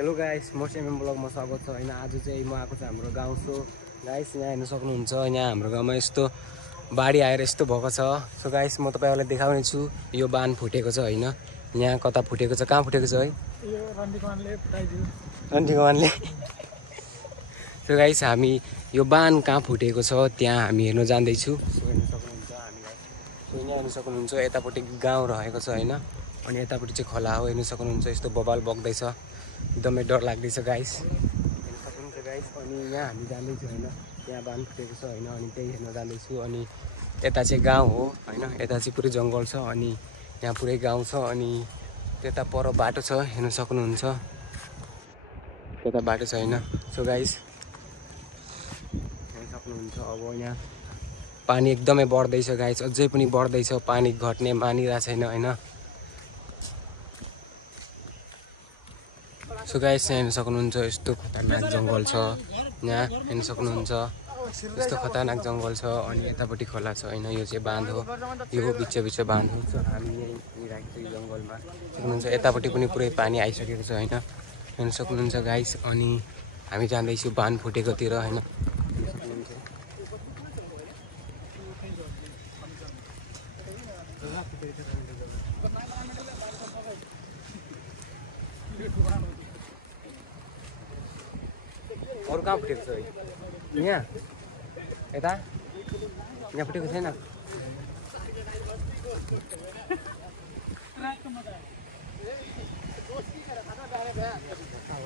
Hello guys, म MM ब्लगमा स्वागत छ हैन। आज चाहिँ म आएको छु हाम्रो गाउँ। सो गाइस यहाँ हेर्न सक्नुहुन्छ, यहाँ हाम्रो गाउँमा यस्तो बाढी आएर यस्तो भएको छ। सो गाइस म तपाईहरुलाई देखाउने छु यो बान फुटेको छ हैन। यहाँ कता फुटेको छ, कहाँ फुटेको छ है? यो रन्डीकमानले फुटाइदियो। रन्डीकमानले। सो गाइस हामी यो बान कहाँ फुटेको छ त्यहाँ हामी हेर्न जाँदै छु। सो हेर्न सक्नुहुन्छ हामी गाइस। सो यहाँ हेर्न सक्नुहुन्छ यतापट्टि गाउँ रहेको छ हैन। अनि यतापट्टि चाहिँ खोला हो। हेर्न सक्नुहुन्छ यस्तो बबाल बग्दैछ। एकदमै डर लाग्दैछ गाइस। हेर्न सक्नुहुन्छ गाइस। अनि यहाँ हामी जाँदैछौँ हैन। यहाँ बान फुटेको छ हैन। अनि त्यही हेर्न जाँदैछु। अनि यता चाहिँ गाउँ हो हैन। यता चाहिँ पुरै जङ्गल छ। अनि यहाँ पुरै गाउँ छ। अनि त्यता पर बाटो छ, हेर्न सक्नुहुन्छ। त्यता बाटो छ हैन। सो गाइस हेर्न सक्नुहुन्छ। अब यहाँ पानी एकदमै बढ्दैछ गाइस। अझै पनि बढ्दैछ। पानी घट्ने मानिरहेको छैन हैन। सो गाइस यहाँ हेर्न सक्नुहुन्छ यस्तो खतरनाक जङ्गल छ। यहाँ हेर्न सक्नुहुन्छ यस्तो खतरनाक जङ्गल छ। अनि यतापट्टि खोला छ हैन। यो चाहिँ बाँध हो। यो बिच बाँध हो। सो हामी यहीँ राखेको छु जङ्गलमा। सक्नुहुन्छ यतापट्टि पनि पुरै पानी आइसकेको छ हैन। हेर्न सक्नुहुन्छ गाइस। अनि हामी जाँदैछौँ बाँध फुटेकोतिर हैन। अरू कहाँ फुटेको छ है? यहाँ यता यहाँ फुटेको छैन।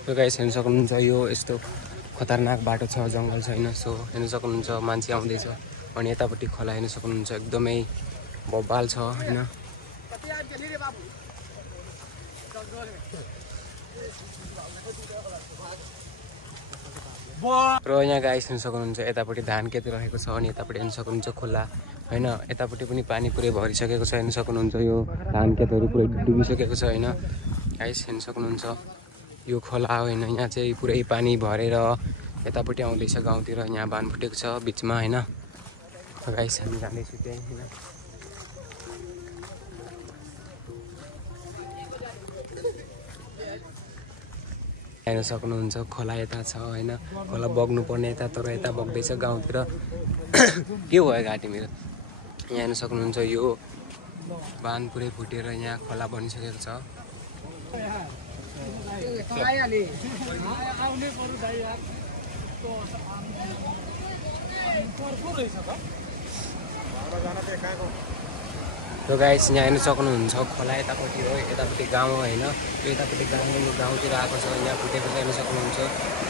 सो गाइस हेर्न सक्नुहुन्छ यो यस्तो खतरनाक बाटो छ, जङ्गल छ हैन। सो हेर्न सक्नुहुन्छ मान्छे आउँदैछ। अनि यतापट्टि खोला हेर्न सक्नुहुन्छ एकदमै बबाल छ हैन। र यहाँ गाइस हेर्न सक्नुहुन्छ यतापट्टि धान खेत रहेको छ। अनि यतापट्टि हेर्न सक्नुहुन्छ खोला हैन। यतापट्टि पनि पानी पुरै भरिसकेको छ। हेर्न सक्नुहुन्छ यो धान खेतहरू पुरै डुबिसकेको छ हैन। गाइस हेर्न सक्नुहुन्छ यो खोला हो हैन। यहाँ चाहिँ पुरै पानी भरेर यतापट्टि आउँदैछ गाउँतिर। यहाँ बान फुटेको छ बिचमा हैन। गाइस हामी जाँदैछौँ त्यही हैन। हेर्न सक्नुहुन्छ खोला यता छ हैन। खोला बग्नु पर्ने यता, तर यता बग्दैछ गाउँतिर। के भयो घाँटी मेरो? यहाँ हेर्न सक्नुहुन्छ यो बान पुरै फुटेर यहाँ खोला बनिसकेको छ। र गाइस यहाँ हेर्न सक्नुहुन्छ खोला यतापट्टि हो, यतापट्टि गाउँ हो हैन। यो यतापट्टि गाउँतिर आएको छ। यहाँ फुटेको छ हेर्न सक्नुहुन्छ।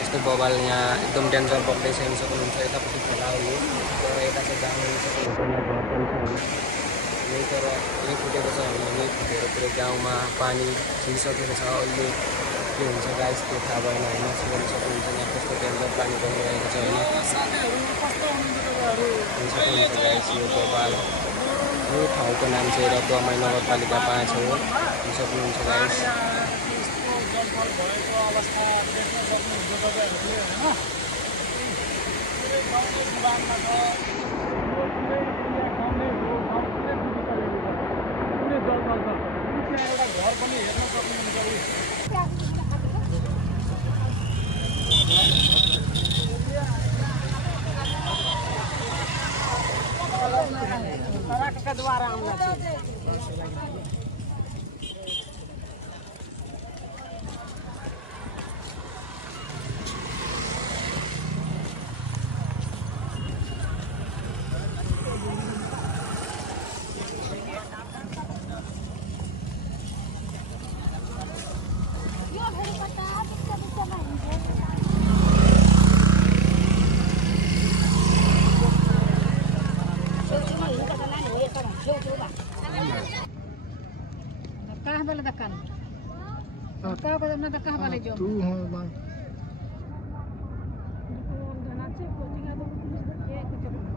यस्तो बबाल यहाँ एकदम डेन्जर बग्दैछ हेर्न सक्नुहुन्छ। यतापट्टि खोला हो यो, तर यता चाहिँ गाउँ हेर्न सक्नुहुन्छ। यहाँ घर पनि छ हैन। यही तर यही फुटेको छ हैन। यही फुटेर पुरै गाउँमा पानी छिरिसकेको छ। अहिले के हुन्छ गाइस त्यो थाहा भएन हैन। हेर्न सक्नुहुन्छ यहाँ कस्तो डेन्जर पानी बगिरहेको छ हैन। हेर्न सक्नुहुन्छ गाइस यो बबाल। यो ठाउँको नाम चाहिँ रतुवामाई नगरपालिका 5 हो। हेर्न सक्नुहुन्छ गाइस। द्वारा आउन छ।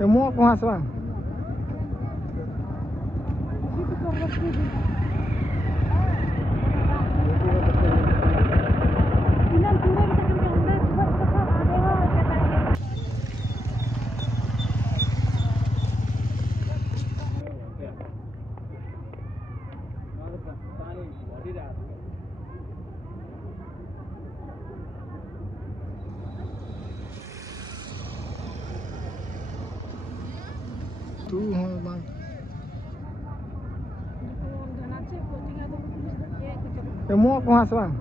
Mau kau asal? Tuh, bang. Mau ke Mas bang?